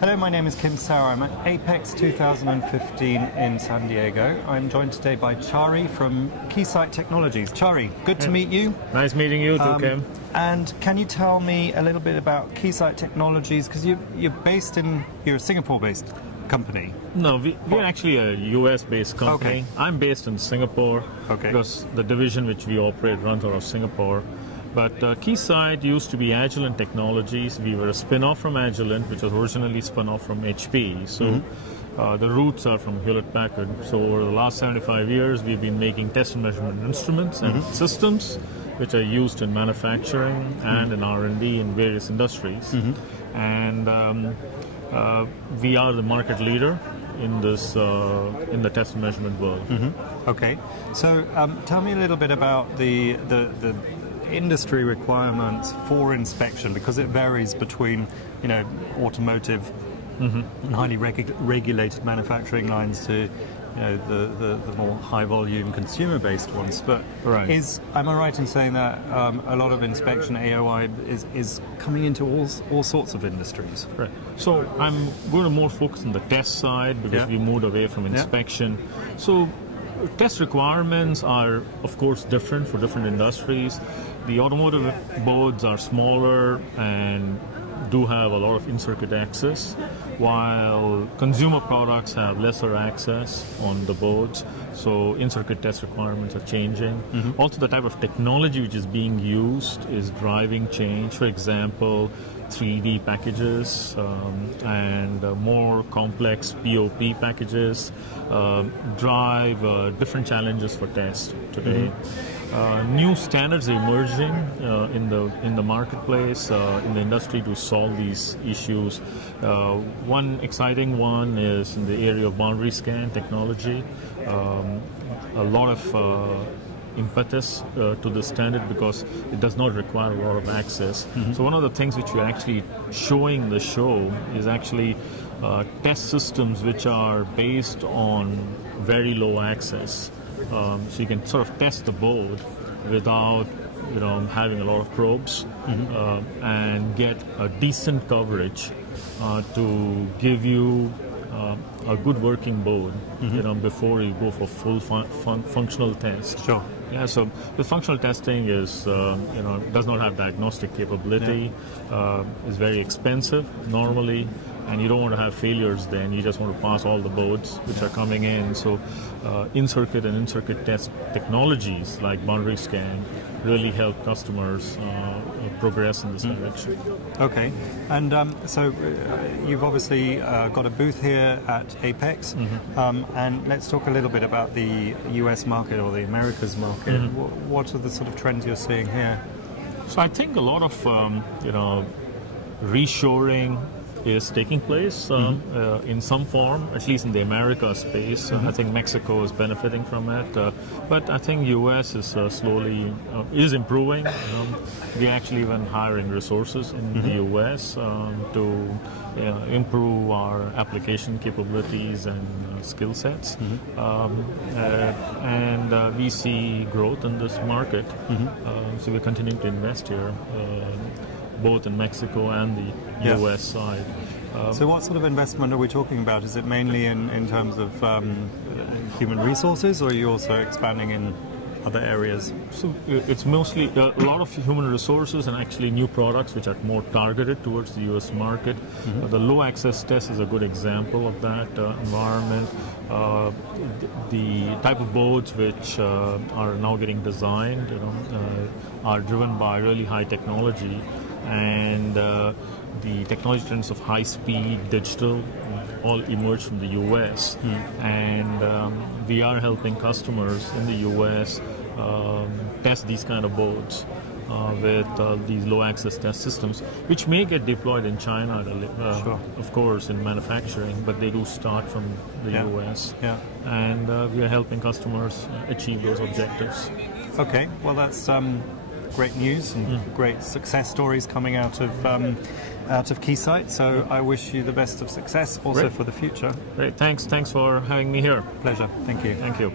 Hello, my name is Kim Sauer. I'm at Apex 2015 in San Diego. I'm joined today by Chari from Keysight Technologies. Chari, good to meet you. Nice meeting you too, Kim. And can you tell me a little bit about Keysight Technologies? Because you're a Singapore-based company. No, we're actually a US-based company. Okay. I'm based in Singapore because the division which we operate runs out of Singapore. But Keysight used to be Agilent Technologies. We were a spin-off from Agilent, which was originally spun off from HP. So the roots are from Hewlett-Packard. So over the last 75 years, we've been making test and measurement instruments and systems which are used in manufacturing and in R&D in various industries. And we are the market leader in this in the test and measurement world. Okay. So tell me a little bit about the industry requirements for inspection, because it varies between, automotive and highly regulated manufacturing lines to, the more high volume consumer based ones. But am I right in saying that a lot of inspection AOI is coming into all sorts of industries? Right. So I'm going to more focus on the test side because we moved away from inspection. So test requirements are, of course, different for different industries. The automotive boards are smaller and do have a lot of in-circuit access, while consumer products have lesser access on the boards. So in-circuit test requirements are changing. Also, the type of technology which is being used is driving change. For example, 3D packages and more complex POP packages drive different challenges for test today. New standards are emerging in the marketplace, in the industry to solve these issues. One exciting one is in the area of boundary scan technology. A lot of impetus to the standard because it does not require a lot of access. So one of the things which we're actually showing in the show is actually test systems which are based on very low access. So you can sort of test the board without having a lot of probes and get a decent coverage to give you a good working board before you go for full functional test. Sure. Yeah, so the functional testing is, does not have diagnostic capability, is very expensive normally, and you don't want to have failures then. You just want to pass all the boards which are coming in. So in-circuit and in-circuit test technologies like boundary scan really help customers progress in this direction. Okay, and so you've obviously got a booth here at Apex, and let's talk a little bit about the US market or the Americas market. What are the sort of trends you're seeing here? So I think a lot of reshoring is taking place in some form, at least in the America space. I think Mexico is benefiting from it, but I think US is slowly is improving. We're actually even hiring resources in the US to improve our application capabilities and skill sets, and we see growth in this market. So we're continuing to invest here, both in Mexico and the US side. So what sort of investment are we talking about? Is it mainly in terms of human resources, or are you also expanding in other areas? So it's mostly a lot of human resources and actually new products which are more targeted towards the US market. The low access test is a good example of that environment. The type of boards which are now getting designed are driven by really high technology, and the technology trends of high-speed digital all emerge from the US, and we are helping customers in the US test these kind of boards with these low-access test systems, which may get deployed in China, of course, in manufacturing, but they do start from the US, and we are helping customers achieve those objectives. Okay, well that's great news and great success stories coming out of Keysight. So I wish you the best of success also for the future. Great, thanks for having me here. Pleasure. Thank you. Thank you.